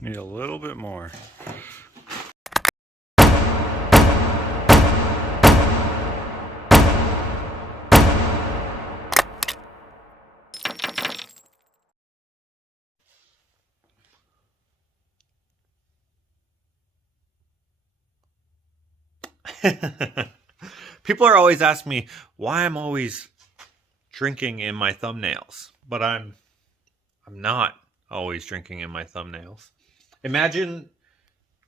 Need a little bit more. People are always asking me why I'm always drinking in my thumbnails, but I'm not always drinking in my thumbnails. Imagine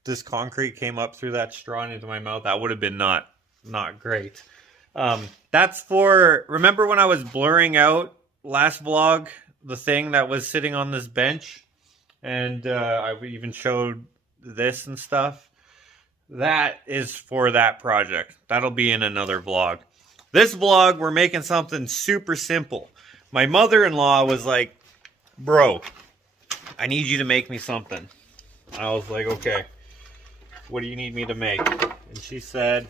this concrete came up through that straw into my mouth. That would have been not great. That's for, remember when I was blurring out last vlog the thing that was sitting on this bench, and I even showed this and stuff? That is for that project. That'll be in another vlog. This vlog, we're making something super simple. My mother-in-law was like, bro, I need you to make me something. I was like, okay, what do you need me to make? And she said,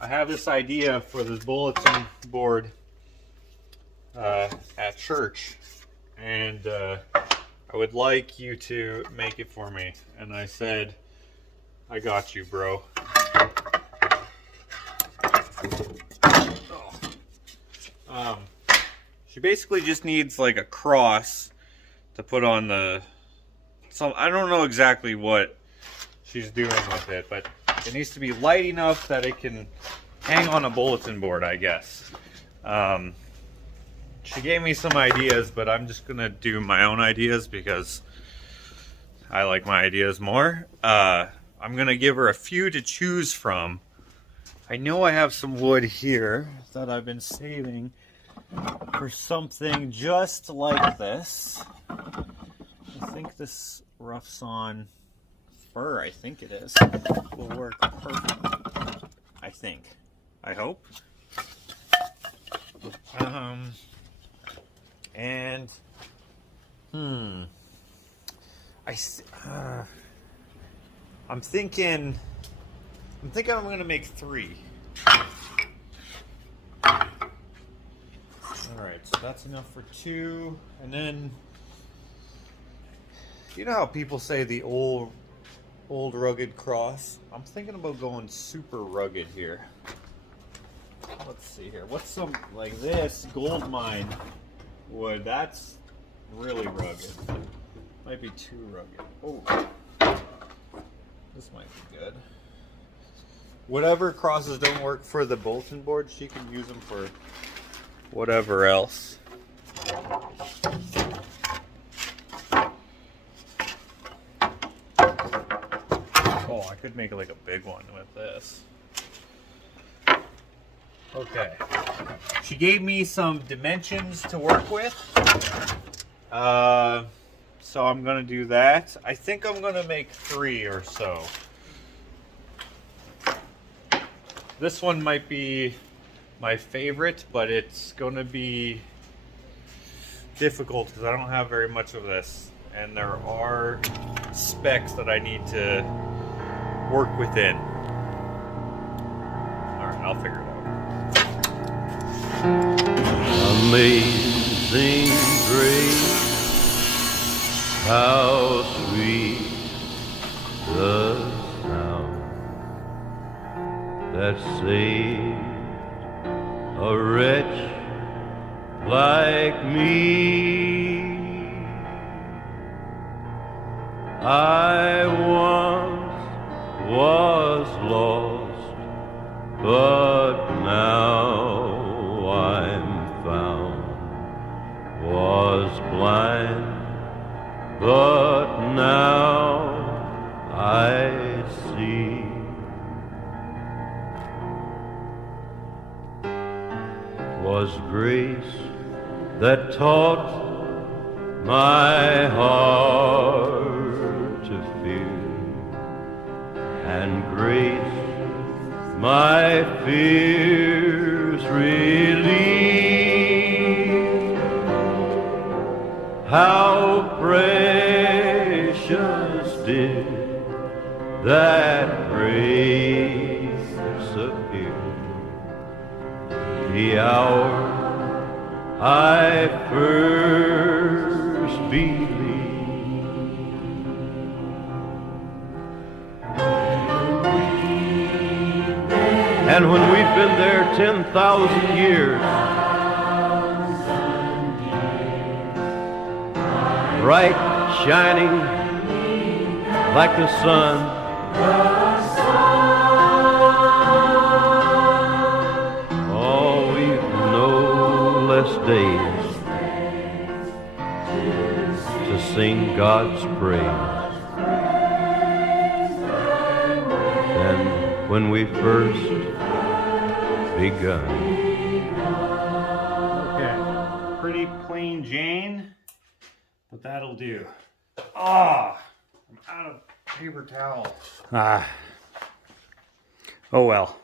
I have this idea for this bulletin board at church, and I would like you to make it for me. And I said, I got you, bro. She basically just needs like a cross to put on the, I don't know exactly what she's doing with it, but it needs to be light enough that it can hang on a bulletin board, I guess. She gave me some ideas, but I'm just gonna do my own ideas because I like my ideas more. I'm gonna give her a few to choose from. I know I have some wood here that I've been saving for something just like this. I think this rough sawn fir, I think it is, will work perfect. I think. I hope. And I'm thinking I'm gonna make 3. Alright, so that's enough for 2. And then, you know how people say the old rugged cross? I'm thinking about going super rugged here. Let's see here. What's some, like this, gold mine wood? That's really rugged. Might be too rugged. Oh. This might be good. Whatever crosses don't work for the bulletin board, she can use them for whatever else. Oh, I could make like a big one with this. Okay. She gave me some dimensions to work with. So I'm gonna do that. I think I'm gonna make 3 or so. This one might be my favorite, but it's gonna be difficult because I don't have very much of this, and there are specs that I need to work within. Alright, I'll figure it out. Amazing grace, how sweet the sound that saved a wretch like me. I once was lost, but now I'm found. Was blind, but now I see. 'Twas grace that taught my heart to fear, and grace my fears relieved. How precious did that grace appear the hour I first believed. And when we've been there 10,000 years, bright, shining like the sun, oh, we've no less days to sing God's praise than when we first begun. Okay, pretty plain Jane, but that'll do. Ah, I'm out of paper towel. Oh well.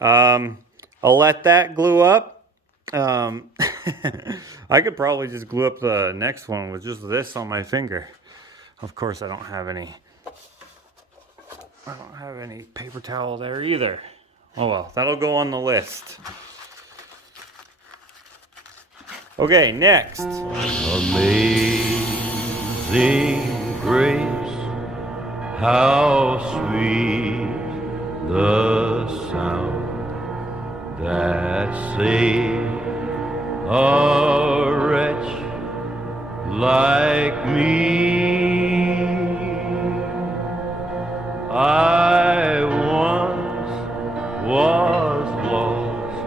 I'll let that glue up. I could probably just glue up the next one with just this on my finger. Of course, I don't have any paper towel there either. Oh well, that'll go on the list. Okay, next. Amazing grace, how sweet the sound that saved a wretch like me. I once was lost,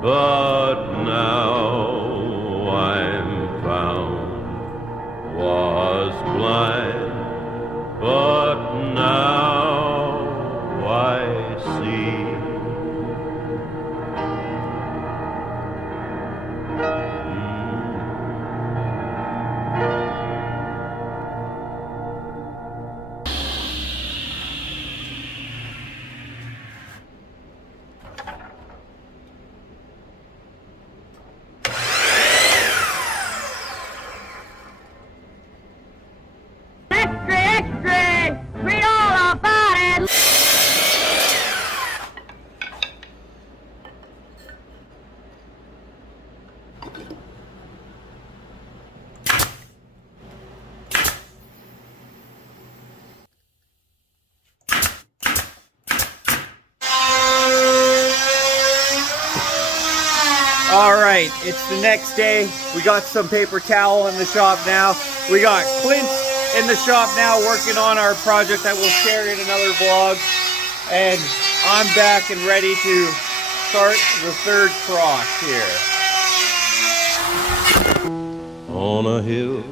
but now I'm found. Was blind, but now I see. Alright, it's the next day. We got some paper towel in the shop now. We got Clints in the shop now working on our project that we'll share in another vlog. And I'm back and ready to start the third cross here. On a hill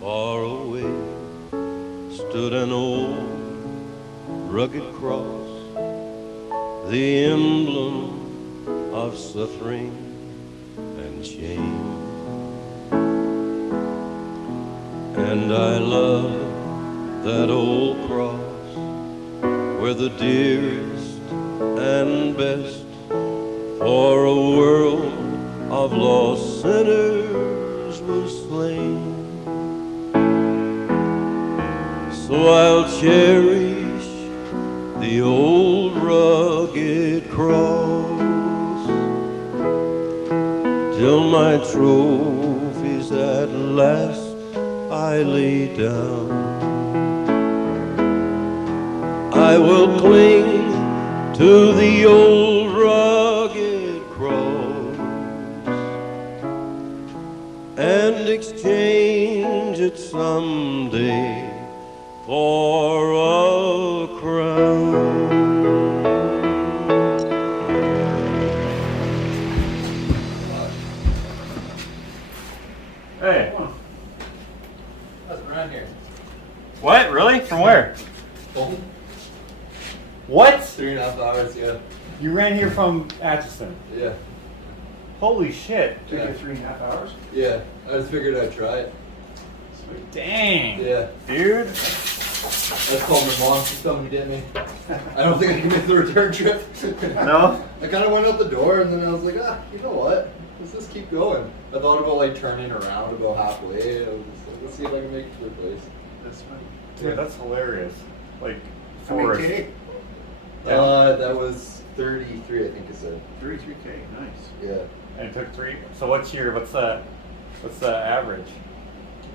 far away stood an old rugged cross, the emblem of suffering and shame. And I love that old cross where the dearest and best for a world of lost sinners was slain. So I'll cherish the old rugged cross till my trophies at last I lay down. I will cling to the old rugged cross and exchange it someday for a crown. Hey. That's around here. What? Really? From where? Home? What? 3.5 hours, yeah. You ran here from Atchison. Yeah. Holy shit. Took you 3.5 hours? Yeah. I just figured I'd try it. Dang. Yeah. Dude. I called my mom, she's telling me to get me. I don't think I can make the return trip. No? I kind of went out the door and then I was like, you know what? Let's just keep going. I thought about like turning around about halfway. I was just like, let's see if I can make it to the place. That's funny. Dude, that's hilarious. Like, Forrest. K? That was 33, I think it said. 33K, nice. Yeah. And it took 3. So what's the average?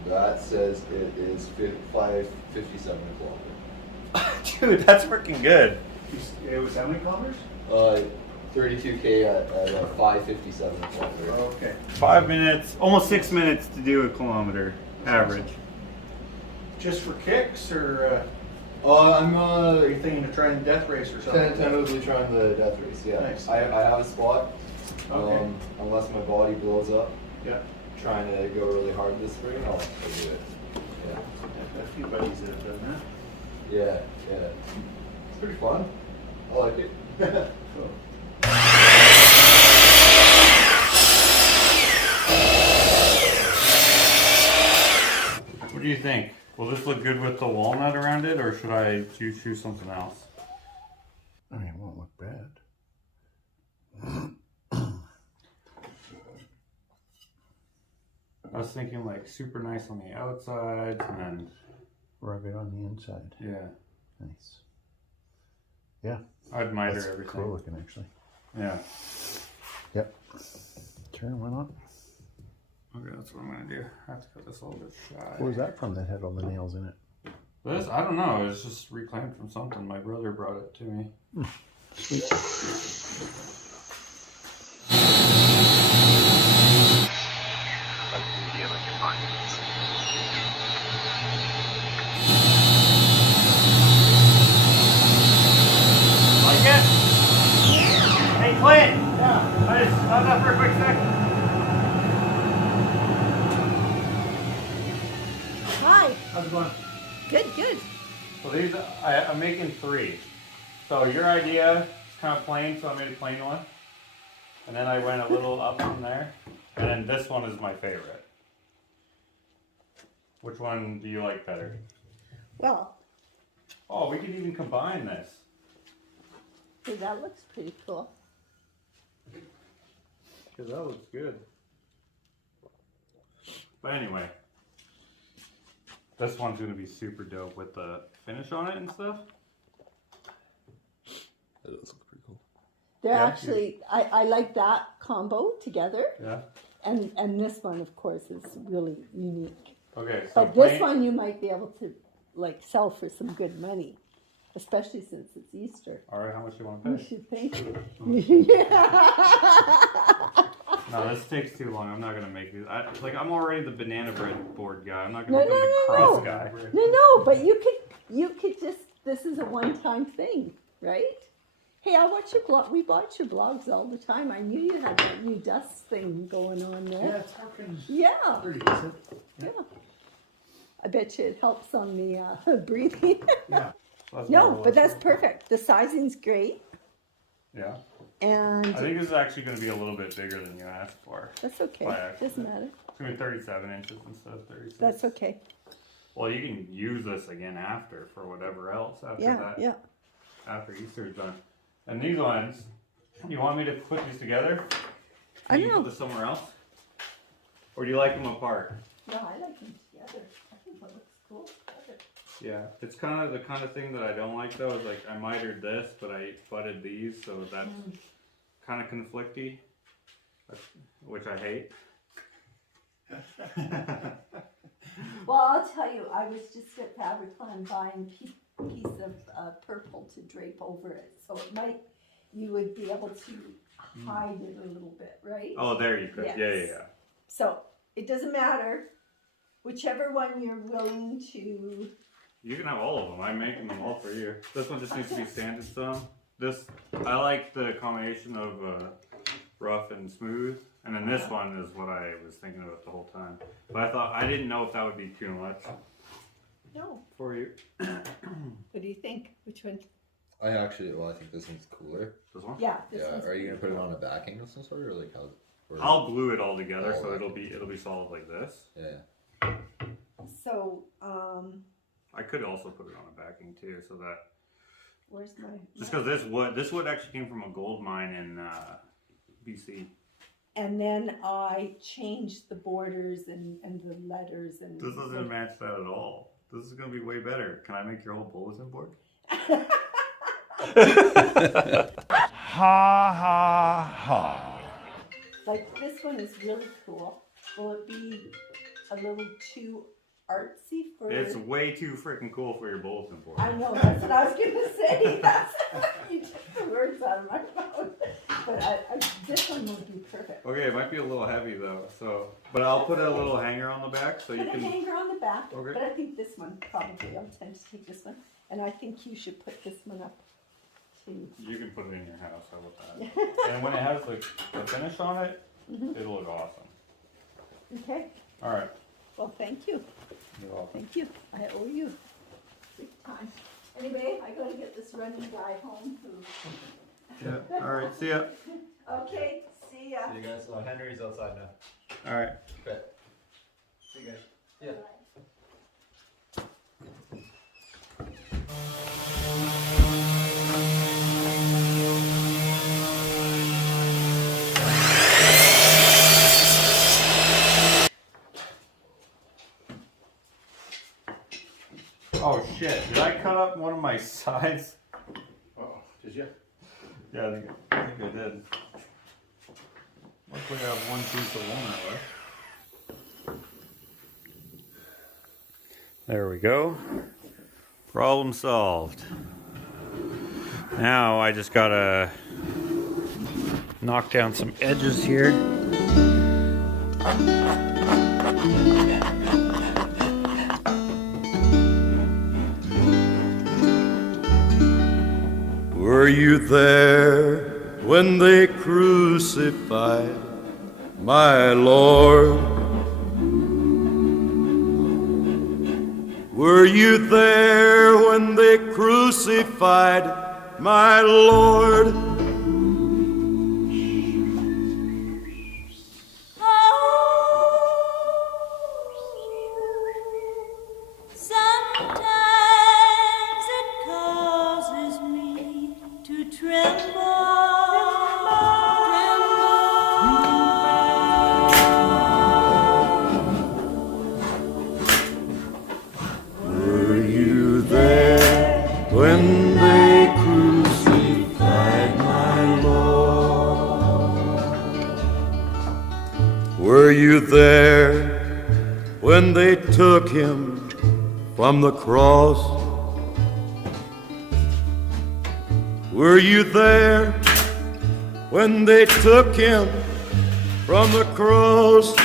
That says it is 557 kilometers. Dude, that's freaking good. It was how many kilometers? 32K at 5:57 kilometer. Okay. 5 minutes, almost 6 minutes to do a kilometer average. Just for kicks, or I'm are you thinking of trying a death race or something? tentatively trying the death race. Yeah, Nice. I have a spot. Okay. Unless my body blows up, Yeah. trying to go really hard this spring, I'll do it. Yeah, I've got a few buddies that have done that. yeah. It's pretty fun. I like it. Cool. What do you think? Will this look good with the walnut around it, or should I choose something else? I mean, it won't look bad. I was thinking like super nice on the outside and Rugged on the inside. yeah, Nice. Yeah. I'd miter That's everything. cool looking, actually. Yeah. Yep. Turn, why not? Okay, that's what I'm gonna do. I have to cut this a little bit shy. What was that from that had all the nails in it? This? I don't know. It's just reclaimed from something. My brother brought it to me. Sweet. Like it? Hey, Clint! Yeah. I just how's that for a quick second? Hi. How's it going? Good. So these, I'm making 3. So your idea is kind of plain, so I made a plain one. And then I went a little up from there. And then this one is my favorite. Which one do you like better? Well, Oh, we could even combine this. hey, that looks pretty cool. Because that looks good. But anyway. This one's going to be super dope with the finish on it and stuff. That does look pretty cool. They're Yeah, actually, I like that combo together. Yeah. And this one, of course, is really unique. Okay, so But this one you might be able to, like, sell for some good money. Especially since it's Easter. Alright, how much do you want to You pay? should think. No, this takes too long. I'm not gonna make these. I'm already the banana bread board guy. I'm not No, gonna become the no, cross no. guy. No, but you could just, this is a one-time thing, right? Hey, I watch your blog. We watch your blogs all the time. I knew you had that new dust thing going on Yeah, there. it's working Yeah. pretty decent. Yeah. I bet you it helps on the breathing. Yeah. No, but that's perfect. The sizing's great, Yeah. and I think this is actually gonna be a little bit bigger than you asked for. that's okay. by accident. Doesn't matter. It's gonna be 37 inches instead of 36. That's okay. Well, you can use this again after for whatever else after Yeah, that. yeah. After Easter's done. And these ones, you want me to put these together? I Can you know. put this somewhere else? Or do you like them apart? No, I like them together. I think that looks cool together. Yeah, it's kind of the kind of thing that I don't like though. Is like I mitered this, but I butted these, so that's kind of conflicty, which I hate. Well, I'll tell you, I was just at Fabricland buying a piece of purple to drape over it, so it might, you would be able to hide it a little bit, right? Oh, there you could. Yes. Yeah. So it doesn't matter, whichever one you're willing to. You can have all of them. I'm making them all for you. This one just needs to be sanded some. This, I like the combination of rough and smooth. And then this one is what I was thinking about the whole time. But I thought, I didn't know if that would be too much No. for you. What do you think? Which one? I think this one's cooler. This one? Yeah. This Yeah, one's are you gonna put it pretty on a backing of some sort, or like how? Or I'll glue it all together Oh, so okay. it'll be solid like this. Yeah. cool. So, I could also put it on a backing too, so that where's my? just because this wood actually came from a gold mine in BC. And then I changed the borders and the letters and. This doesn't match that at all. This is gonna be way better. Can I make your whole bulletin board? Ha ha ha. Like this one is really cool. Will it be a little too artsy for. It's way too freaking cool for your bulletin board. I know, that's what I was gonna say. That's, you took the words out of my mouth. But this one would be perfect. Okay, it might be a little heavy though, but I'll put a little hanger on the back so you Put can. a hanger on the back, Okay. but I think this one probably, I'll tend to take this one. And I think you should put this one up too. You can put it in your house. How about that? And when it has the finish on it, it'll look awesome. Okay, All right. well, thank you. You're welcome. Thank you. I owe you big time. Anyway, I gotta get this running guy home who. Yeah. All right. See ya. Okay, see ya. See you guys. Henry's outside now. All right. Okay. See you guys. Yeah. Oh shit! Did I cut up one of my sides? Oh, did you? Yeah, I think I did. Luckily, I have one piece of walnut left. There we go. Problem solved. Now I just gotta knock down some edges here. Were you there when they crucified my Lord? Were you there when they crucified my Lord? Sometimes it causes me to tremble. Were you there when they crucified my Lord? Were you there when they took him from the cross? Were you there when they took him from the cross?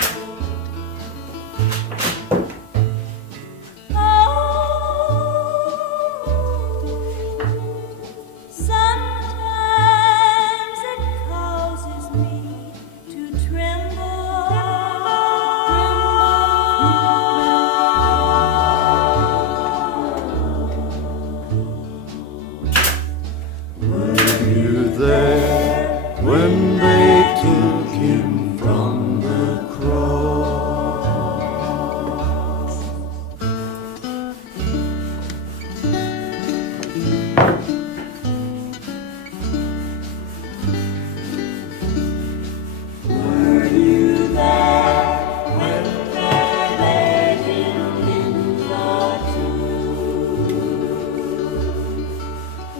Sometimes it causes me to tremble. Were you there when they took him from the cross? Were you there when they laid him in the tomb?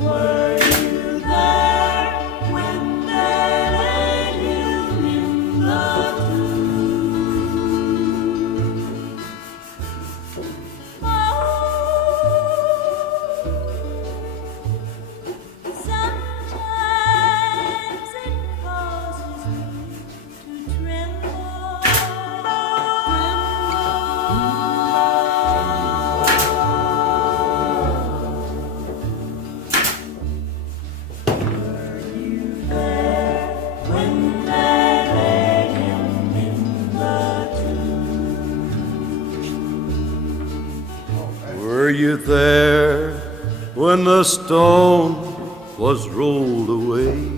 Were you there when they laid him in the tomb? Sometimes it causes me to tremble. Were you there when they laid him in the tomb? Were you there when the stone was rolled away?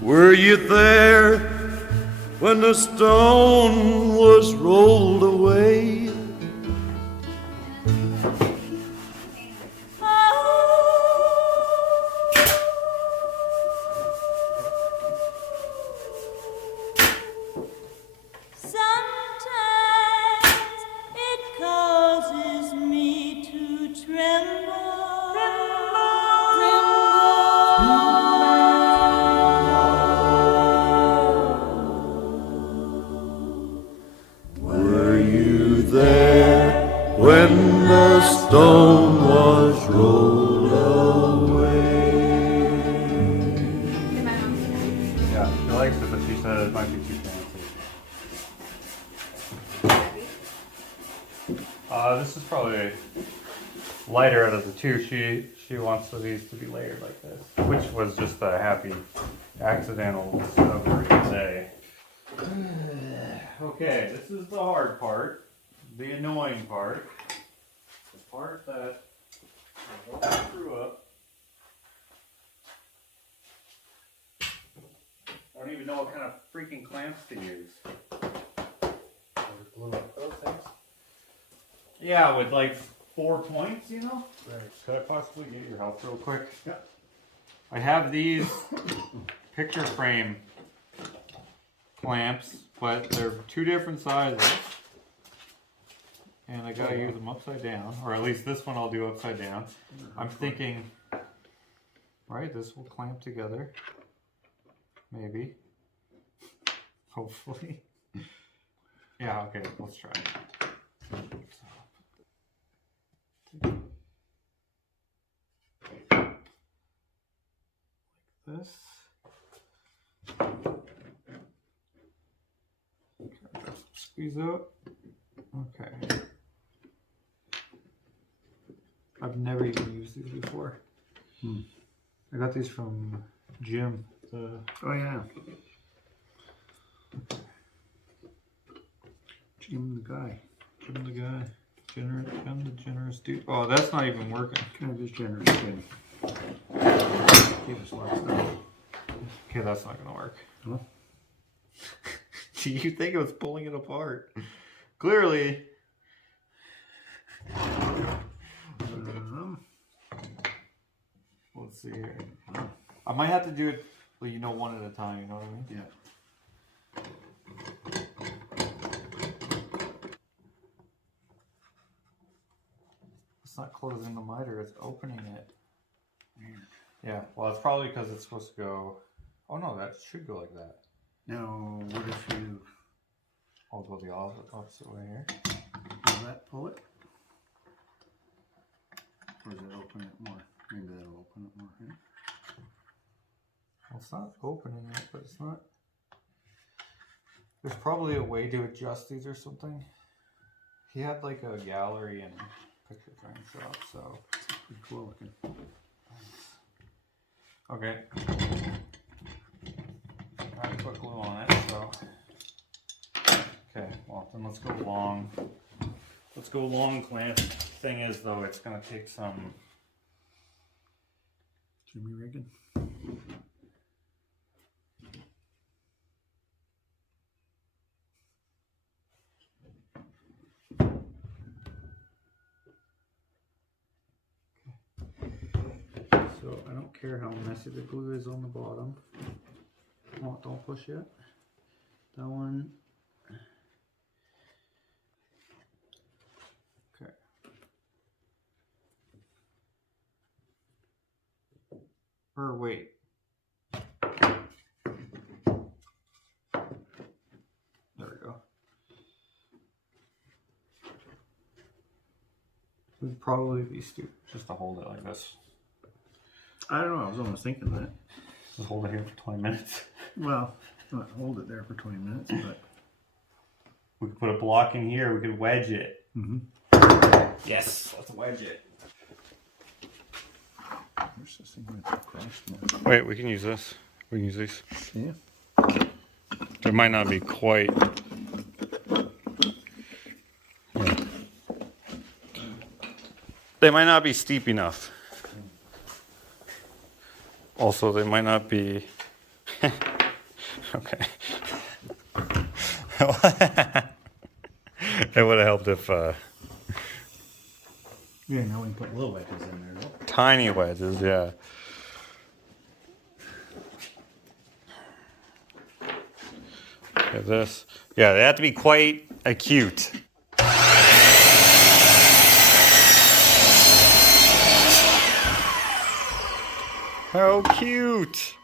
Were you there when the stone was rolled away? Sometimes it causes me to tremble. stone was rolled away. Yeah, she likes it, but she said it might be too fancy. This is probably lighter out of the two. She wants these to be layered like this, which was just a happy accidental discovery today. Okay, this is the hard part, the annoying part, the part that I screw up. I don't even know what kind of freaking clamps to use. Glue up those things. Yeah, with like 4 points, you know? Right. Could I possibly get your help real quick? Yeah. I have these picture frame clamps, but they're 2 different sizes. And I gotta use them upside down, or at least this one I'll do upside down. I'm thinking, right, this will clamp together. Maybe. Hopefully. Yeah, okay, let's try it. Like this. Squeeze out. Okay. I've never even used these before. I got these from Jim. Oh yeah. Jim the guy. Jim the guy. Jim the generous dude. Oh, that's not even working. Kind of just generous kid. Gave us a lot of stuff. Okay, that's not gonna work. Huh? Do you think it was pulling it apart? Clearly. Let's see here. I might have to do it, well, you know, one at a time, you know what I mean? Yeah. It's not closing the miter, it's opening it. Weird. Yeah, well, it's probably because it's supposed to go. Oh no, that should go like that. Now, what if you I'll go the opposite way here. pull it? Or does it open it more? Maybe that'll open it more. Right? Well, it's not opening it, but it's not. There's probably a way to adjust these or something. He had like a gallery and picture frame shop, so. Pretty cool looking. Okay. I put glue on it, so. Okay, well then let's go long. Let's go long clamp. Thing is though, it's gonna take some. Jimmy rigging. So I don't care how messy the glue is on the bottom. Oh, don't push yet. That one. Okay. Or wait. There we go. It would probably be stupid just to hold it like this. I don't know, I was almost thinking that. Just hold it here for 20 minutes. Well, not hold it there for 20 minutes, but. We could put a block in here, we could wedge it. Mm-hmm. Yes, let's wedge it. Where's this thing went across now? Wait, we can use this. We can use these. Yeah. They might not be quite. Yeah. They might not be steep enough. Also, they might not be. Okay. It would have helped if Yeah, now we can put little wedges in there, though. tiny wedges, yeah. Okay, this. Yeah, they have to be quite acute. How cute!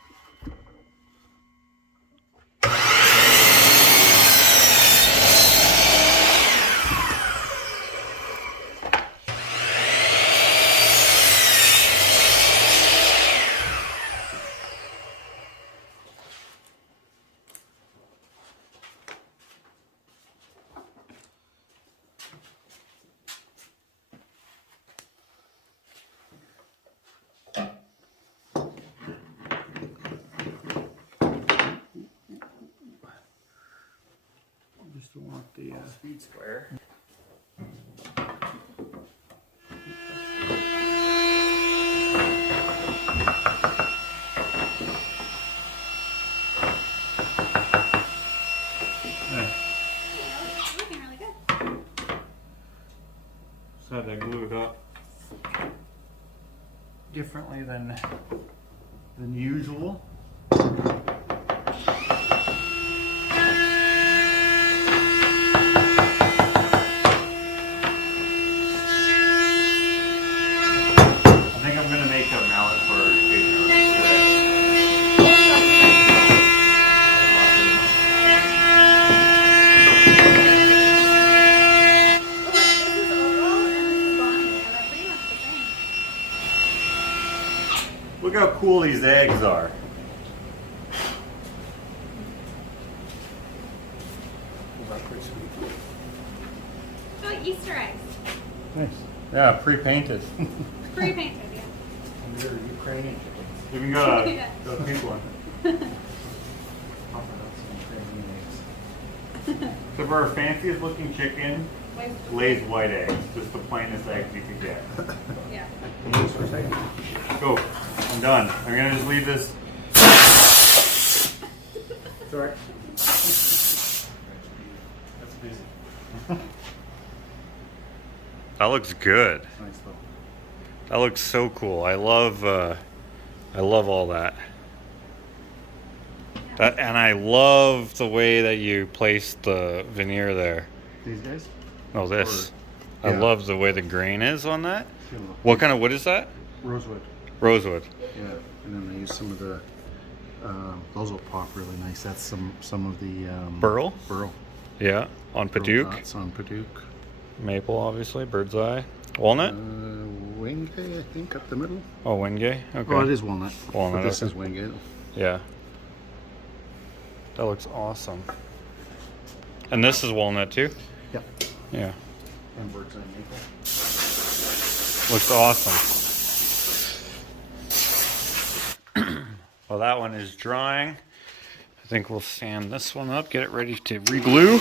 speed square. It's looking really good. Just had that glued up differently than usual. I think I'm gonna make a mallet for JJWJ today. This is Oval and this is Bonnie, and they're pretty much the same. Look how cool these eggs are. They're like Easter eggs. Nice. Yeah, pre-painted. Pre-painted, yeah. They're Ukrainian chickens. Even got Yeah. a pink one. So for our fanciest looking chicken, lays white eggs. Just the plainest eggs you can get. Yeah. Go. I'm done. I'm gonna just leave this. It's alright. That's busy. That looks good. Nice though. That looks so cool. I love all that. And I love the way that you placed the veneer there. These guys? No, this. Or- I yeah. love the way the grain is on that. What kind of wood is that? Rosewood. Rosewood. Yeah, and then I use some of the. Those will pop really nice. That's some of the Burl? Burl. Yeah. On Burl Paduke. dots on Paduke. Maple, obviously. Bird's eye. Walnut? Wingay, I think, up the middle. Oh, Wingay. Okay. Oh, it is walnut. Walnut, But this okay. is Wingay. Yeah. That looks awesome. And this is walnut too? Yeah. Yeah. And bird's eye maple. Looks awesome. Well, that one is drying. I think we'll sand this one up, get it ready to re-glue.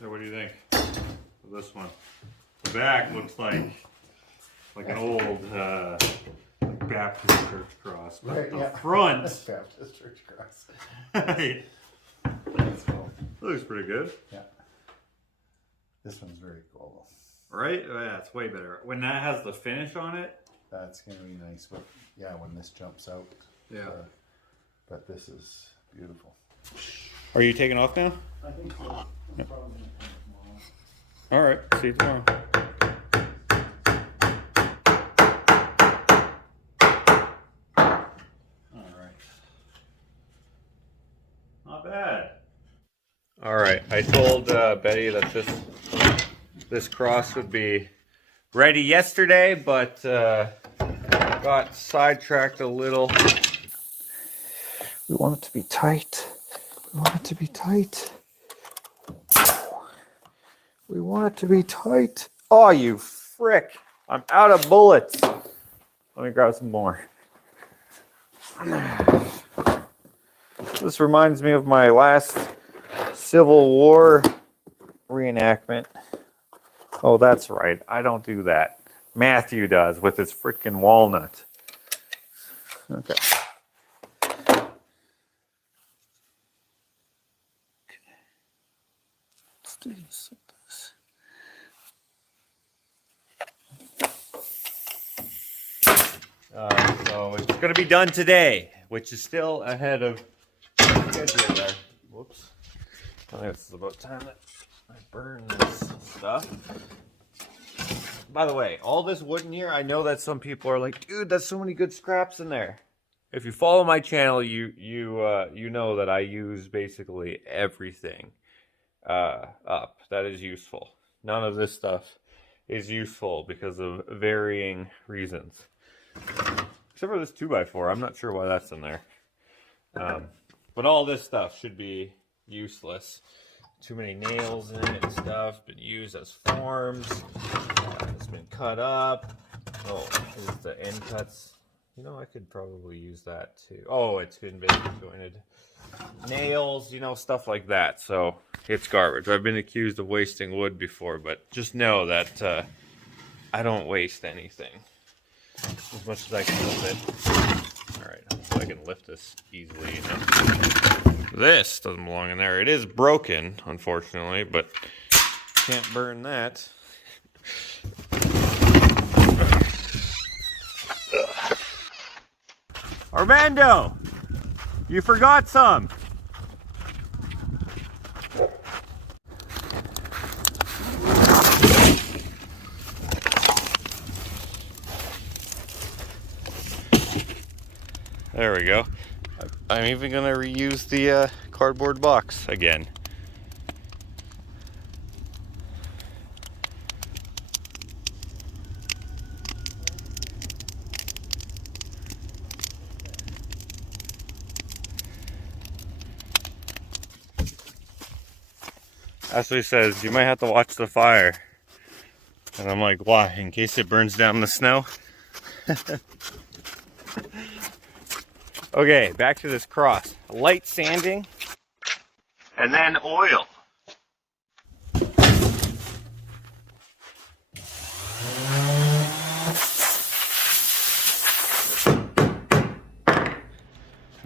So what do you think of this one? The back looks like an old Baptist church cross, but Right, the yeah. front Baptist Church Cross. right, That's cool. looks pretty good. Yeah. This one's very cool. Right? Oh, yeah, it's way better. When that has the finish on it. That's gonna be nice. But yeah, when this jumps out. Yeah. But this is beautiful. Are you taking off now? I think so. I'm probably gonna come tomorrow. All right. See you tomorrow. All right. Not bad. All right. I told Betty that this cross would be ready yesterday, but got sidetracked a little. We want it to be tight. We want it to be tight. We want it to be tight. Oh, you frick. I'm out of bullets. Let me grab some more. This reminds me of my last Civil War reenactment. Oh, that's right. I don't do that. Matthew does with his freaking walnut. Okay. Let's do this like this. So it's going to be done today, which is still ahead of schedule there. Whoops. I think it's about time that I burn this stuff. By the way, all this wood in here, I know that some people are like, dude, that's so many good scraps in there. If you follow my channel, you know that I use basically everything up that is useful. None of this stuff is useful because of varying reasons. Except for this 2x4, I'm not sure why that's in there. But all this stuff should be useless. Too many nails in it and stuff. Been used as forms. It's been cut up. Oh, is the end cuts You know, I could probably use that too. Oh, it's been jointed. Nails, you know, stuff like that. So it's garbage. I've been accused of wasting wood before, but just know that I don't waste anything. As much as I can help it. Alright, hopefully I can lift this easily, you know. This doesn't belong in there. It is broken, unfortunately, but can't burn that. Armando! You forgot some! There we go. I'm even gonna reuse the cardboard box again. That's what he says, you might have to watch the fire. And I'm like, why? In case it burns down the snow? Okay, back to this cross. Light sanding. And then oil.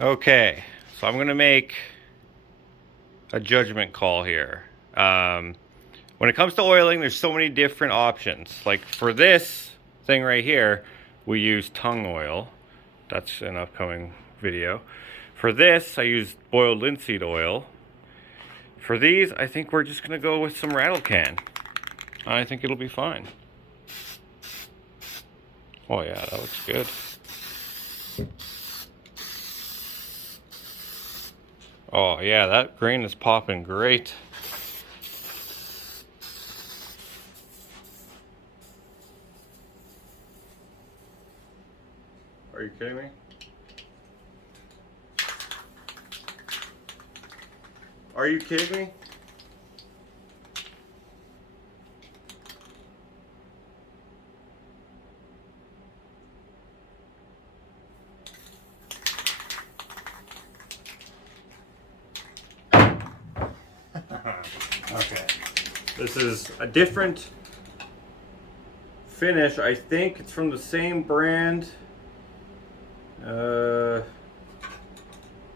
Okay, so I'm gonna make a judgment call here. When it comes to oiling, there's so many different options. Like for this thing right here, we use tung oil. That's an upcoming video. For this, I use boiled linseed oil. For these, I think we're just gonna go with some rattle can. I think it'll be fine. Oh yeah, that looks good. Oh yeah, that grain is popping great. Are you kidding me? Are you kidding me? Okay. This is a different finish. I think it's from the same brand.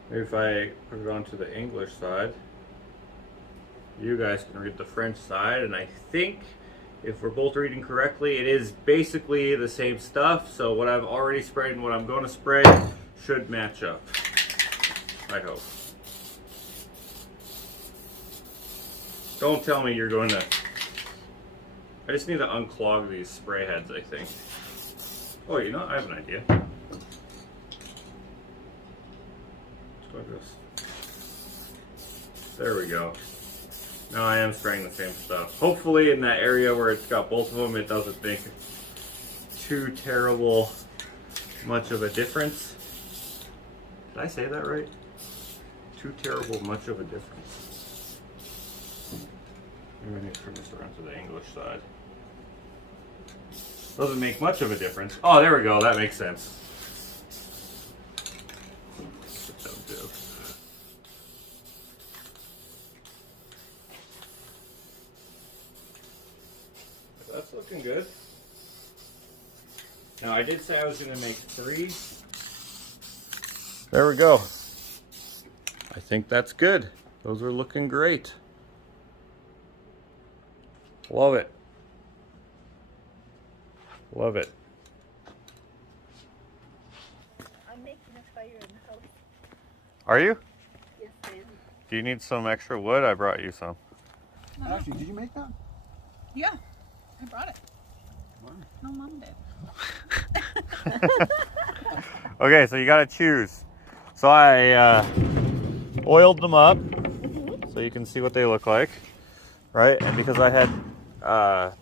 Maybe if I put it onto the English side, you guys can read the French side, and I think if we're both reading correctly, it is basically the same stuff. So what I've already sprayed and what I'm going to spray should match up. I hope. Don't tell me you're going to... I just need to unclog these spray heads, I think. Oh, you know, I have an idea. There we go. Now I am spraying the same stuff. Hopefully in that area where it's got both of them, it doesn't make too terrible much of a difference. Did I say that right? Too terrible much of a difference. Maybe I need to turn this around to the English side. Doesn't make much of a difference. Oh, there we go. That makes sense. That's looking good. Now I did say I was going to make 3. There we go. I think that's good. Those are looking great. Love it. Love it. I'm making a fire in the house. Are you? Yes, I am. Do you need some extra wood? I brought you some. Actually, did you make that? Yeah, I brought it. No, Mom did. Okay, so you gotta choose. So I oiled them up so you can see what they look like, right? And because I had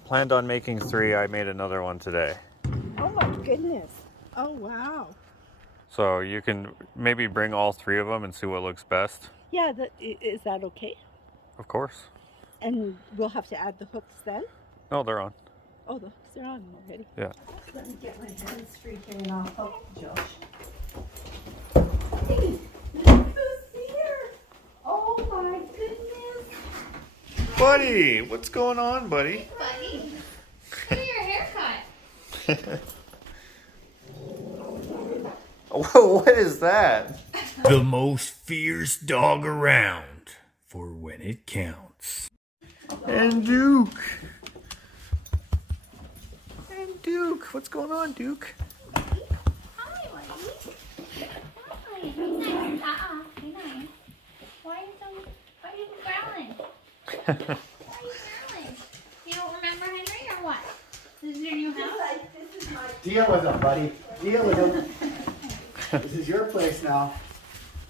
planned on making 3, I made another one today. Oh my goodness. Oh wow. So you can maybe bring all 3 of them and see what looks best. Yeah, is that okay? Of course. And we'll have to add the hooks then? No, they're on. Oh, they're on already. Yeah. Let me get my hands free here and I'll help Josh. Hey, look who's here! Oh my goodness! Buddy, what's going on, buddy? Buddy, look at your haircut. Whoa, what is that? The most fierce dog around for when it counts. And Duke. And Duke. What's going on, Duke? Hi, Buddy. Hi. Be nice. Be nice. Why are you growling? Why are you growling? You don't remember Henry or what? This is your new house? This is my Deal with him, buddy. Deal with him. This is your place now.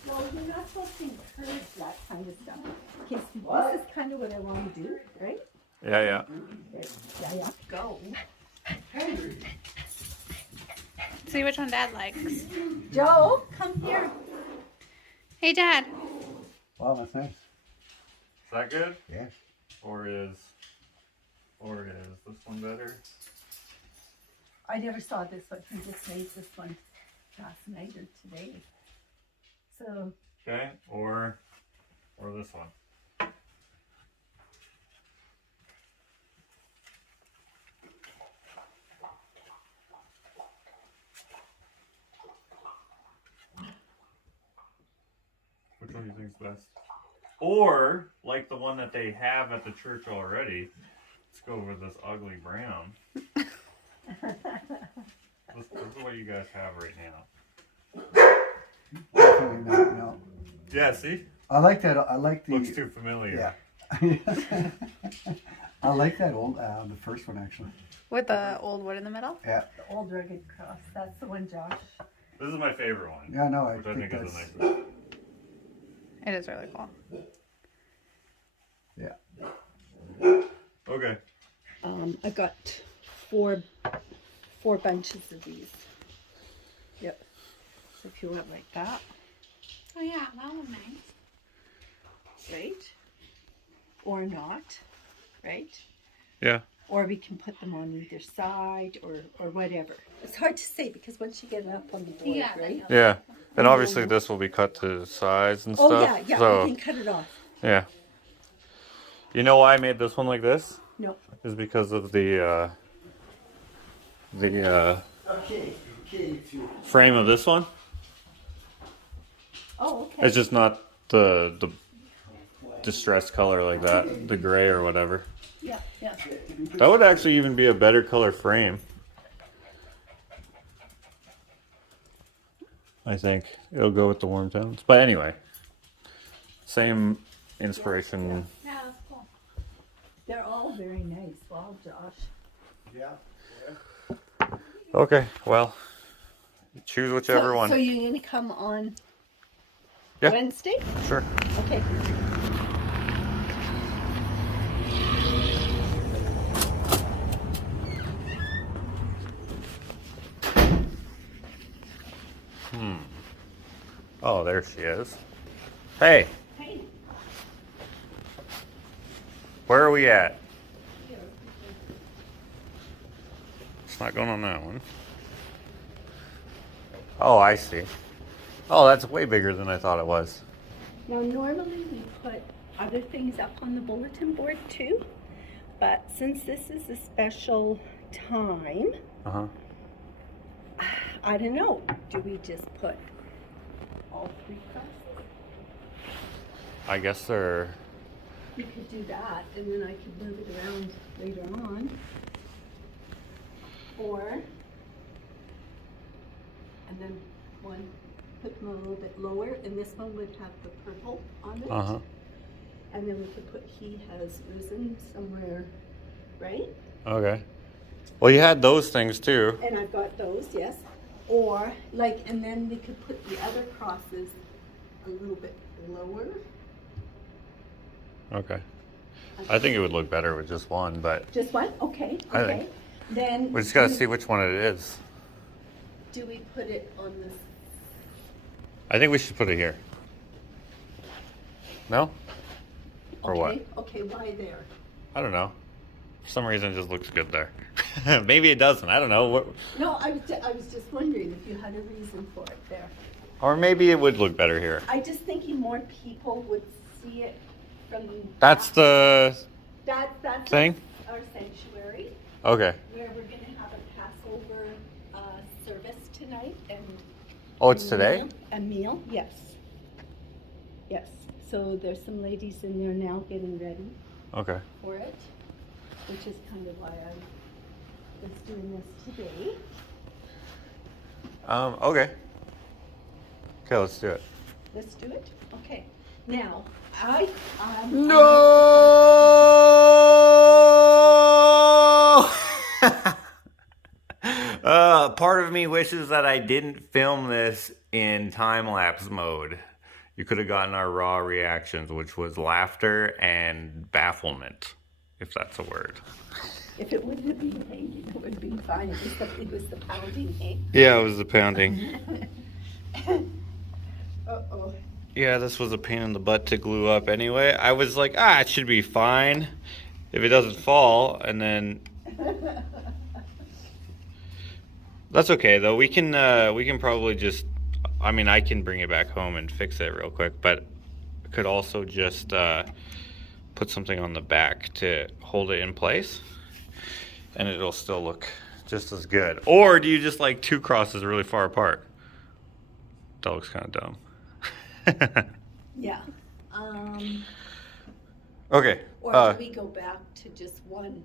well, you're not supposed to encourage that kind of stuff. Okay, so this is kind of what I want to do, right? Yeah. Yeah, go. See which one Dad likes. Joe, come here. Hey, Dad. Wow, that's nice. Is that good? Yeah. Or is this one better? I never saw this one. He just made this one last night or today. So Okay, or this one. Which one do you think's best? Or like the one that they have at the church already. Let's go with this ugly brown. This is what you guys have right now. Definitely not, no. Yeah, see? I like that. I like the. Looks too familiar. Yeah. I like that old, the first one actually. With the old wood in the middle? Yeah. the old rugged cross. That's the one, Josh. This is my favorite one. Yeah, no, I Which I think think is that's. the nicest. It is really cool. Yeah. Okay. I got four bunches of these. Yep. So if you want like that, Oh, yeah, that would be nice. right? Or not, right? Yeah. Or we can put them on either side or whatever. It's hard to say because once you get it up on the board, Yeah, right? Yeah. And obviously this will be cut to size and Oh stuff. yeah, So, we can cut it off. yeah. You know why I made this one like this? No. Is because of the Okay. frame of this one. Oh, okay. It's just not the distressed color like that, the gray or whatever. Yeah. That would actually even be a better color frame. I think it'll go with the warm tones. But anyway, same inspiration. Yeah, that's cool. They're all very nice. Wow, Josh. Yeah. Okay, well, choose whichever one. So you're gonna come on Yeah. Wednesday? Sure. Okay. Oh, there she is. Hey, Hey. where are we at? It's not going on that one. Oh, I see. Oh, that's way bigger than I thought it was. Now normally we put other things up on the bulletin board too, but since this is a special time, Uh-huh. I don't know. Do we just put all three crosses? I guess they're... We could do that, and then I could move it around later on. Or, and then one, put them a little bit lower, and this one would have the purple on it. Uh-huh. And then we could put he has risen somewhere, right? Okay. Well, you had those things too. And I've got those, yes. Or, like, and then we could put the other crosses a little bit lower. Okay. I think it would look better with just one, but Just one? Okay, I okay. think- Then. we just gotta see which one it is. Do we put it on this? I think we should put it here. No? Or what? Okay, why there? I don't know. For some reason, it just looks good there. Maybe it doesn't. I don't know. What, No, I was just wondering if you had a reason for it there. or maybe it would look better here. I just thinking more people would see it from. That's the That's thing? our sanctuary, Okay. where we're gonna have a Passover service tonight and. Oh, it's today? A meal, yes. Yes, so there's some ladies in there now getting ready Okay. for it, which is kind of why I was doing this today. Okay. Okay, let's do it. Let's do it? Okay. Now, I. No! Part of me wishes that I didn't film this in time-lapse mode. You could have gotten our raw reactions, which was laughter and bafflement, if that's a word. If it wouldn't have been hanging, it would have been fine. It was the pounding, hey? Yeah, it was the pounding. Uh-oh. Yeah, this was a pain in the butt to glue up anyway. I was like, it should be fine if it doesn't fall, and then... That's okay, though. We can probably just... I mean, I can bring it back home and fix it real quick, but I could also just put something on the back to hold it in place, and it'll still look just as good. Or do you just like two crosses really far apart? That looks kind of dumb. Yeah. Okay. Or do we go back to just one?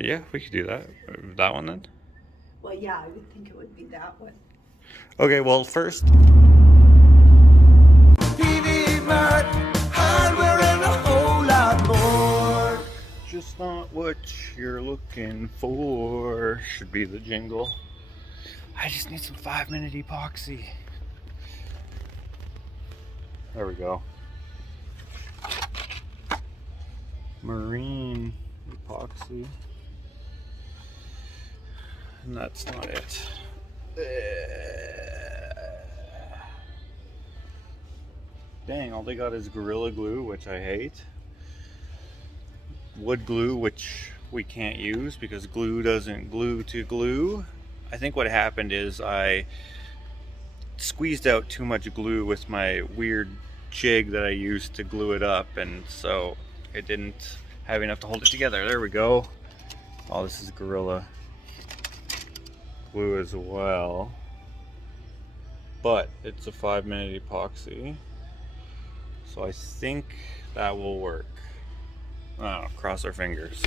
Yeah, we could do that. That one then? Well, yeah, I would think it would be that one. Okay, well, first... Just not what you're looking for, should be the jingle. I just need some 5-minute epoxy. There we go. Marine epoxy. And that's not it. Dang, all they got is Gorilla Glue, which I hate. Wood glue, which we can't use because glue doesn't glue to glue. I think what happened is I squeezed out too much glue with my weird jig that I used to glue it up, and so it didn't have enough to hold it together. There we go. Oh, this is Gorilla Glue as well, but it's a 5-minute epoxy, so I think that will work. Oh, cross our fingers.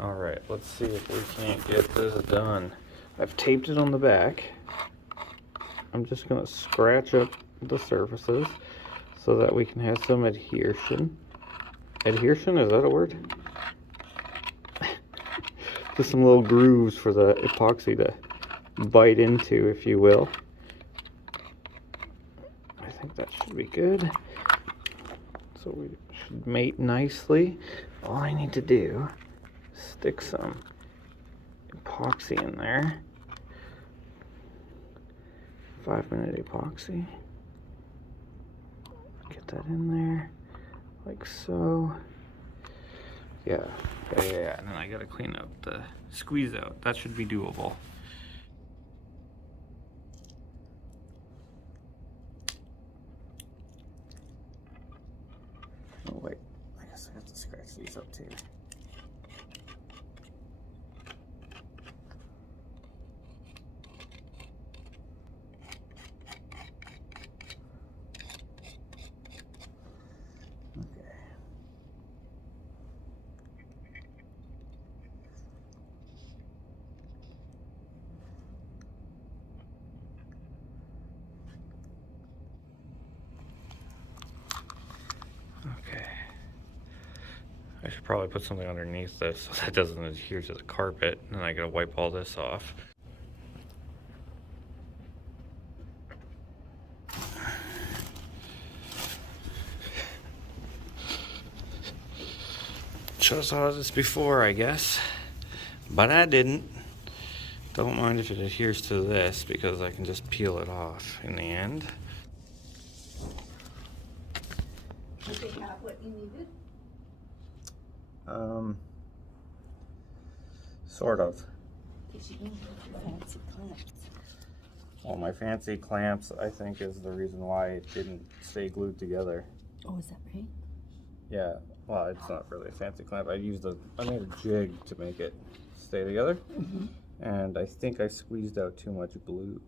All right, let's see if we can't get this done. I've taped it on the back. I'm just gonna scratch up the surfaces so that we can have some adhesion. Adhesion, is that a word? Just some little grooves for the epoxy to bite into, if you will. I think that should be good. So we should mate nicely. All I need to do is stick some epoxy in there. 5-minute epoxy. Get that in there, like so. Yeah. And then I gotta clean up the squeeze out. That should be doable. Oh wait, I guess I have to scratch these up too. Okay. I should probably put something underneath this so that doesn't adhere to the carpet, and then I gotta wipe all this off. Should have saw this before, I guess, but I didn't. Don't mind if it adheres to this because I can just peel it off in the end. Did they have what you needed? Sort of. Because you don't have your fancy clamps. Well, my fancy clamps, I think, is the reason why it didn't stay glued together. Oh, is that right? Yeah, well, it's not really a fancy clamp. I made a jig to make it stay together. And I think I squeezed out too much glue.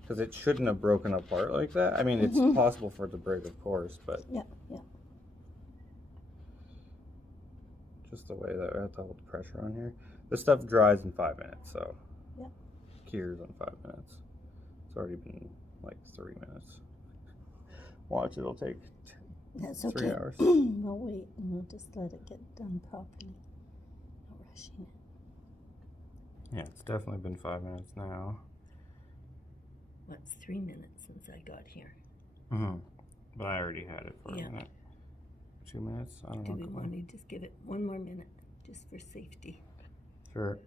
Because it shouldn't have broken apart like that. I mean, it's possible for it to break, of course, but Yeah. just the way that I have to hold the pressure on here. This stuff dries in 5 minutes, so Yeah. cures in 5 minutes. It's already been like 3 minutes. Watch, it'll take That's 3 okay. hours. No, wait. We'll just let it get done properly. No rushing it. Yeah, it's definitely been 5 minutes now. What's 3 minutes since I got here? But I already had it for a minute. 2 minutes? I don't know. Do we want to just give it 1 more minute, just for safety? Sure.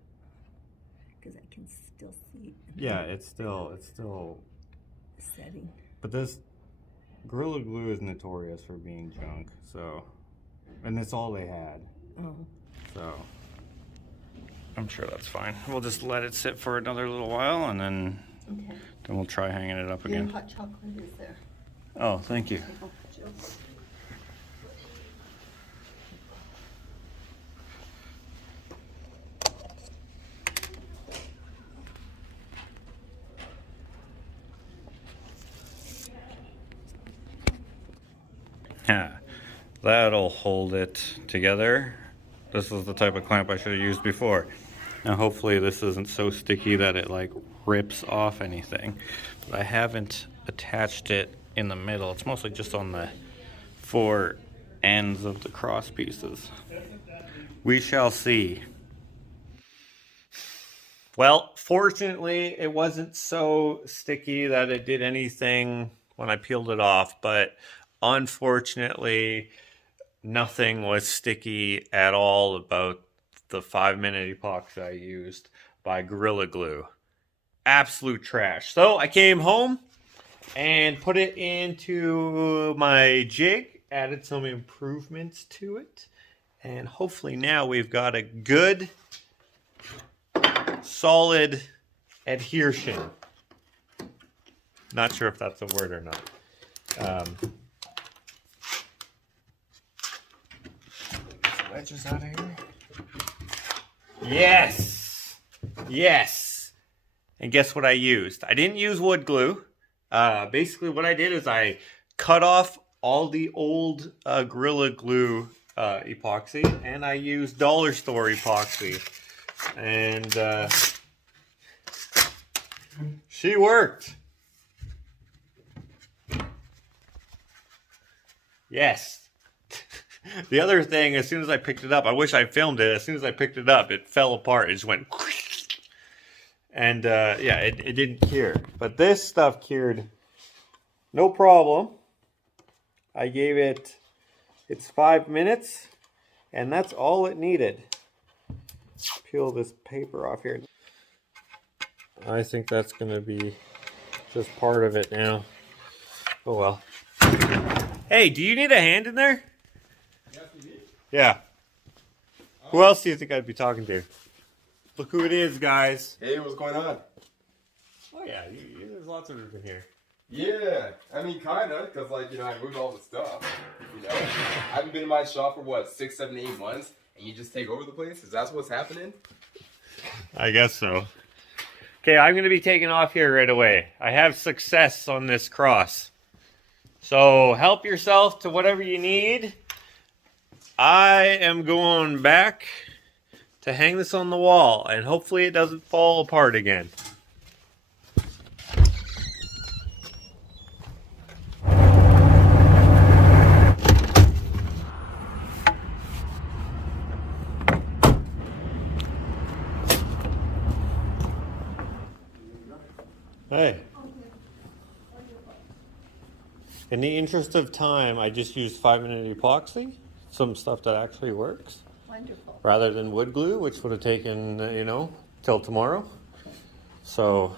Because I can still see it. Yeah, it's still Setting. But this Gorilla Glue is notorious for being junk, so, and that's all they had. Oh. So I'm sure that's fine. We'll just let it sit for another little while, and then we'll try hanging it up Your again. hot chocolate is there. Oh, thank you. Oh, Jill. Yeah, that'll hold it together. This is the type of clamp I should have used before. Now hopefully this isn't so sticky that it like rips off anything. But I haven't attached it in the middle. It's mostly just on the 4 ends of the cross pieces. We shall see. Well, fortunately it wasn't so sticky that it did anything when I peeled it off, but unfortunately, nothing was sticky at all about the 5-minute epoxy I used by Gorilla Glue. Absolute trash. So I came home and put it into my jig, added some improvements to it, and hopefully now we've got a good, solid adhesion. Not sure if that's a word or not. Wedges out of here. Yes! Yes! And guess what I used? I didn't use wood glue. Basically what I did is I cut off all the old Gorilla Glue epoxy, and I used dollar store epoxy. And she worked. Yes. The other thing, as soon as I picked it up, I wish I filmed it. As soon as I picked it up, it fell apart. It just went. And yeah, it didn't cure. But this stuff cured no problem. I gave it its 5 minutes, and that's all it needed. Peel this paper off here. I think that's going to be just part of it now. Oh well. Hey, do you need a hand in there? Yes, we did. Yeah. Who else do you think I'd be talking to? Look who it is, guys. Hey, what's going on? Oh yeah, there's lots of room in here. Yeah, I mean, kinda, because, like, you know, I moved all the stuff, you know. I haven't been in my shop for, what, 6, 7, 8 months, and you just take over the place? Is that what's happening? I guess so. Okay, I'm going to be taking off here right away. I have success on this cross. So help yourself to whatever you need. I am going back to hang this on the wall, and hopefully it doesn't fall apart again. Hey. In the interest of time, I just used 5-minute epoxy, some stuff that actually works. Wonderful. Rather than wood glue, which would have taken, you know, till tomorrow. So,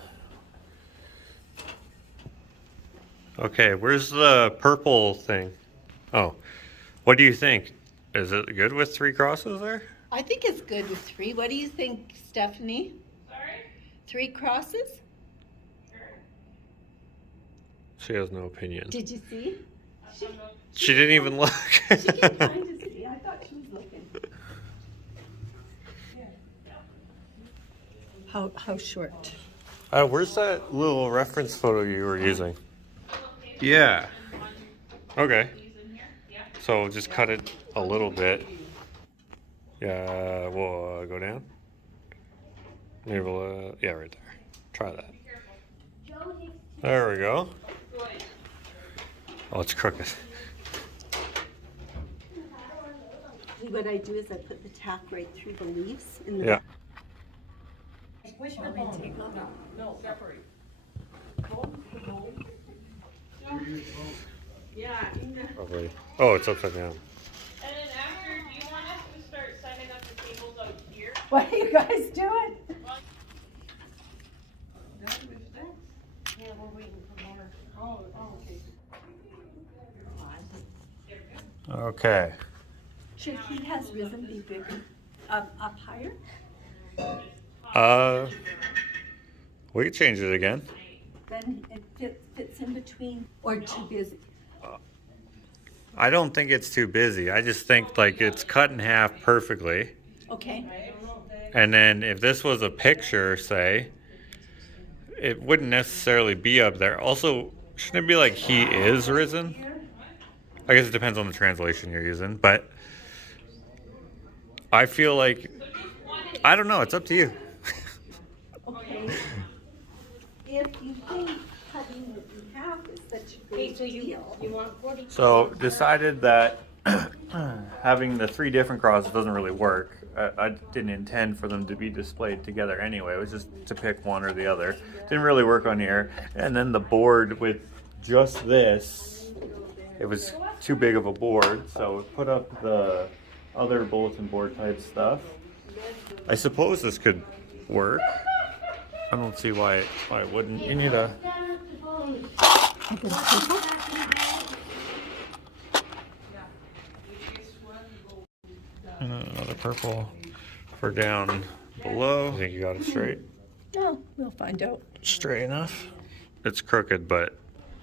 okay, where's the purple thing? Oh, what do you think? Is it good with 3 crosses there? I think it's good with 3. What do you think, Stephanie? Sorry? 3 crosses? She has no opinion. Did you see? She didn't even look. She can kind of see. I thought she was looking. How short? Where's that little reference photo you were using? Yeah. Okay. So just cut it a little bit. Yeah, we'll go down. Maybe we'll, yeah, right there. Try that. There we go. Oh, it's crooked. What I do is I put the tack right through the leaves. In the Yeah. Which one do you take? No, separate. Probably. Oh, it's upside down. And then after, do you want us to start setting up the tables out here? What are you guys doing? Yeah, we're waiting for more. Oh, okay. Okay. Should he has risen be bigger, up higher? We could change it again. Then it fits in between, or too busy. I don't think it's too busy. I just think like it's cut in half perfectly. Okay. And then if this was a picture, say, it wouldn't necessarily be up there. Also, shouldn't it be like he is risen? I guess it depends on the translation you're using, but I feel like, I don't know, it's up to you. Okay. If you think cutting it in half is such a great deal. You want 40? So decided that having the 3 different crosses doesn't really work. I didn't intend for them to be displayed together anyway. It was just to pick one or the other. Didn't really work on here. And then the board with just this, it was too big of a board. So put up the other bulletin board type stuff. I suppose this could work. I don't see why it wouldn't. You need a... And another purple for down below. I think you got it straight. Oh, we'll find out. Straight enough. It's crooked, but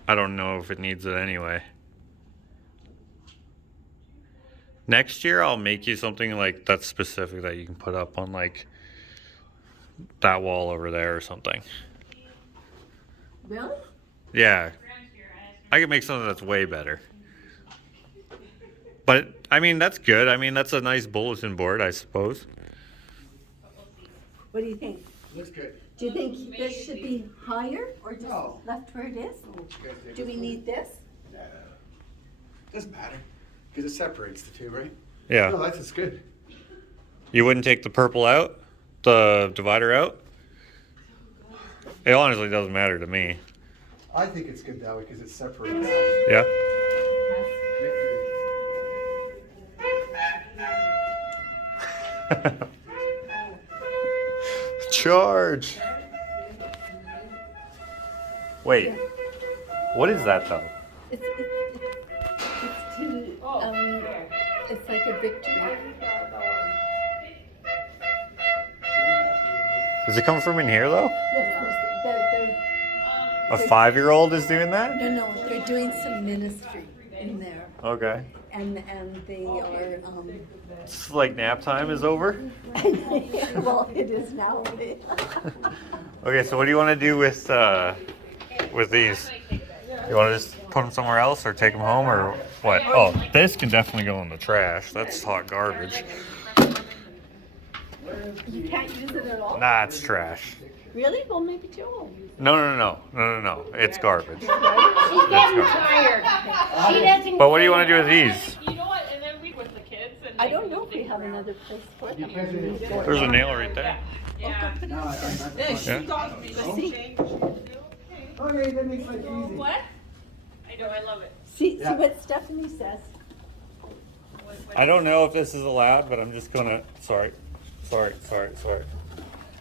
I don't know if it needs it anyway. Next year, I'll make you something like that's specific that you can put up on like that wall over there or something. Really? Yeah. I can make something that's way better. But, I mean, that's good. I mean, that's a nice bulletin board, I suppose. What do you think? Looks good. Do you think this should be higher or just left where it is? Do we need this? Doesn't matter, because it separates the 2, right? Yeah. No, that's just good. You wouldn't take the purple out? The divider out? It honestly doesn't matter to me. I think it's good that way because it separates. Yeah? Charge! Wait. What is that though? It's to, it's like a victory. Does it come from in here though? Yes, A 5-year-old is doing that? no, they're doing some ministry in there. Okay. And they are, It's like nap time is over? well, it is now. Okay, so what do you want to do with these? You want to just put them somewhere else or take them home or what? Oh, this can definitely go in the trash. That's hot garbage. You can't use it at all? Nah, it's trash. Really? Well, maybe Joe will use it. No. It's garbage. She's getting tired. She doesn't. But what do you want to do with these? You know what? And then we with the kids. And I don't know if we have another place for them. There's a nail right there. Yeah. Okay, that makes life easy. What? I know. I love it. See what Stephanie says. I don't know if this is allowed, but I'm just gonna. Sorry.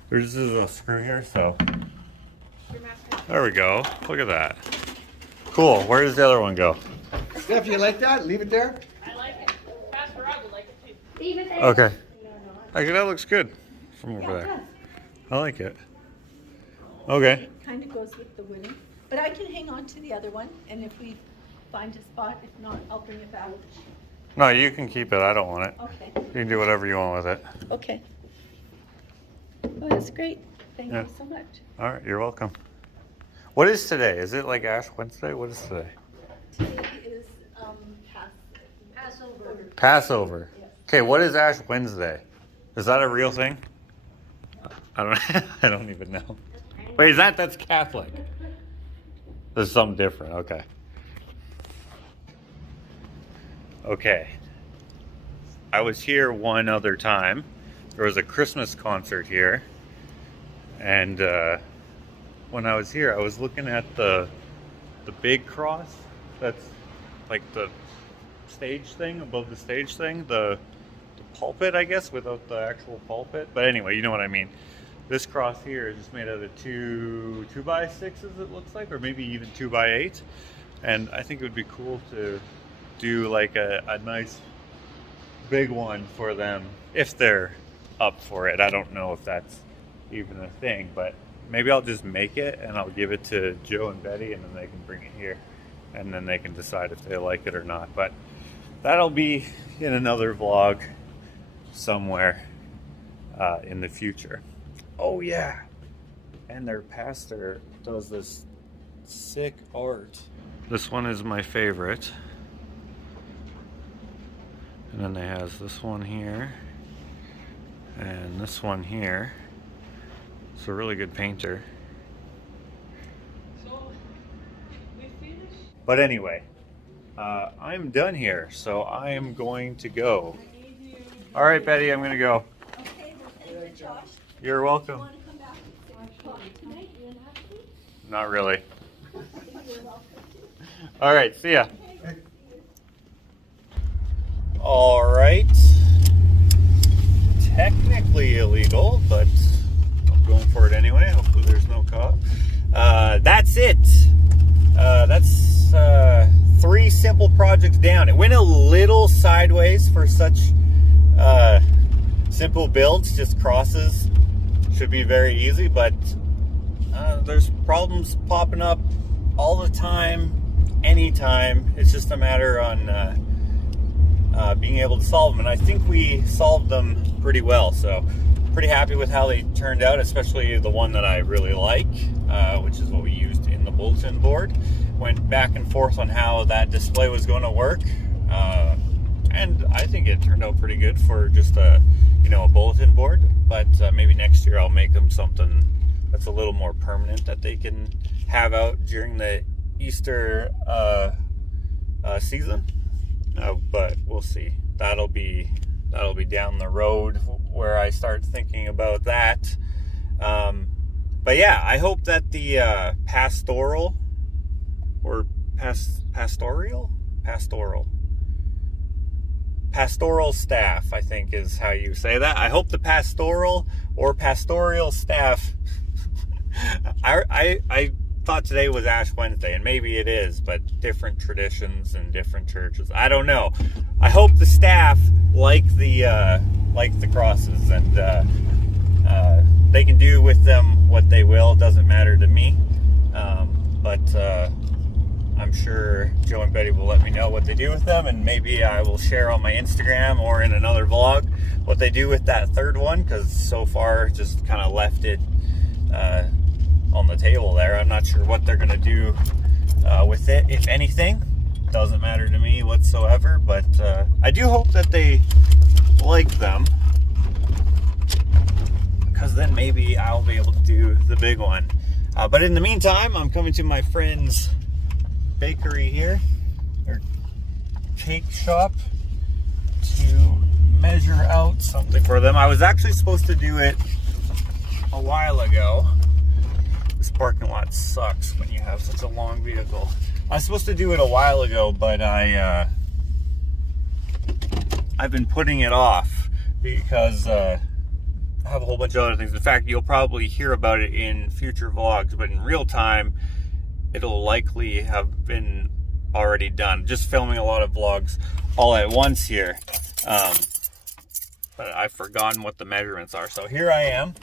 There's a screw here, so. There we go. Look at that. Cool. Where does the other one go? Steph, you like that? Leave it there? I like it. Pastor Rob would like Leave it there. Okay. Okay, that looks good from over there. I like it. Okay. It kind of goes with the wooden, but I can hang on to the other one, and if we find a spot, if not, I'll bring it back. No, you can keep it. I don't want it. Okay. You can do whatever you want with it. Okay. Well, that's great. Thank Yeah. you so much. All right, you're welcome. What is today? Is it like Ash Wednesday? What is today? Today is Passover. Passover. Okay, what is Ash Wednesday? Is that a real thing? I don't. I don't even know. Wait, that's Catholic? There's something different. Okay. Okay. I was here one other time. There was a Christmas concert here, and when I was here, I was looking at the big cross. That's like the stage thing above the stage thing, the pulpit, I guess, without the actual pulpit. But anyway, you know what I mean. This cross here is just made out of 2x6s, it looks like, or maybe even 2x8. And I think it would be cool to do like a nice big one for them if they're up for it. I don't know if that's even a thing, but maybe I'll just make it and I'll give it to Joe and Betty, and then they can bring it here, and then they can decide if they like it or not. But that'll be in another vlog somewhere in the future. Oh yeah, and their pastor does this sick art. This one is my favorite, and then they has this one here and this one here. It's a really good painter. But anyway, I'm done here, so I am going to go. All right, Betty, I'm gonna go. Okay, well, thank you, Josh. You're welcome. Want to come back at 6 o'clock tonight? You and Ashley? Not really. You're welcome to. All right, see ya. All right. Technically illegal, but I'm going for it anyway. Hopefully there's no cop. That's it. That's 3 simple projects down. It went a little sideways for such simple builds, just crosses. Should be very easy, but there's problems popping up all the time, anytime. It's just a matter on being able to solve them, and I think we solved them pretty well, so pretty happy with how they turned out, especially the one that I really like, which is what we used in the bulletin board. Went back and forth on how that display was going to work, and I think it turned out pretty good for just a bulletin board. But maybe next year I'll make them something that's a little more permanent that they can have out during the Easter season. But we'll see. That'll be down the road where I start thinking about that. But yeah, I hope that the pastoral staff, I think is how you say that. I hope the pastoral or pastoral staff. I thought today was Ash Wednesday, and maybe it is, but different traditions and different churches. I don't know. I hope the staff like the crosses, and they can do with them what they will. It doesn't matter to me. But I'm sure Joe and Betty will let me know what they do with them, and maybe I will share on my Instagram or in another vlog what they do with that third one, because so far just kind of left it on the table there. I'm not sure what they're gonna do with it, if anything. Doesn't matter to me whatsoever, but I do hope that they like them, because then maybe I'll be able to do the big one. But in the meantime, I'm coming to my friend's bakery here, or cake shop, to measure out something for them. I was actually supposed to do it a while ago. This parking lot sucks when you have such a long vehicle. I was supposed to do it a while ago, but I've been putting it off because I have a whole bunch of other things. In fact, you'll probably hear about it in future vlogs, but in real time, it'll likely have been already done. Just filming a lot of vlogs all at once here. but I've forgotten what the measurements are. So here I am.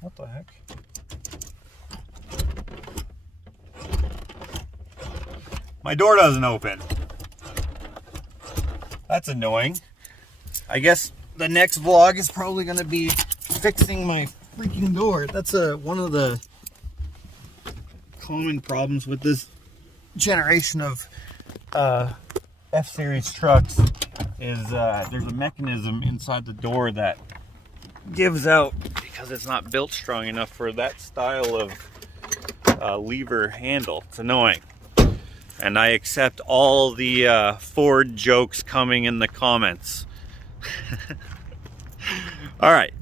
What the heck? My door doesn't open. That's annoying. I guess the next vlog is probably going to be fixing my freaking door. That's one of the common problems with this generation of F-Series trucks is there's a mechanism inside the door that gives out because it's not built strong enough for that style of lever handle. It's annoying. And I accept all the Ford jokes coming in the comments. All right,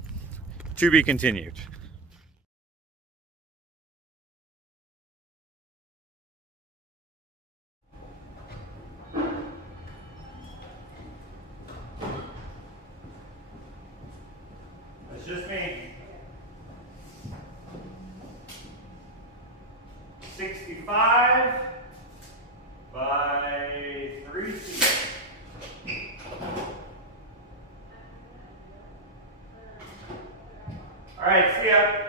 to be continued. It's just me. 65 by 3 feet. All right, see ya.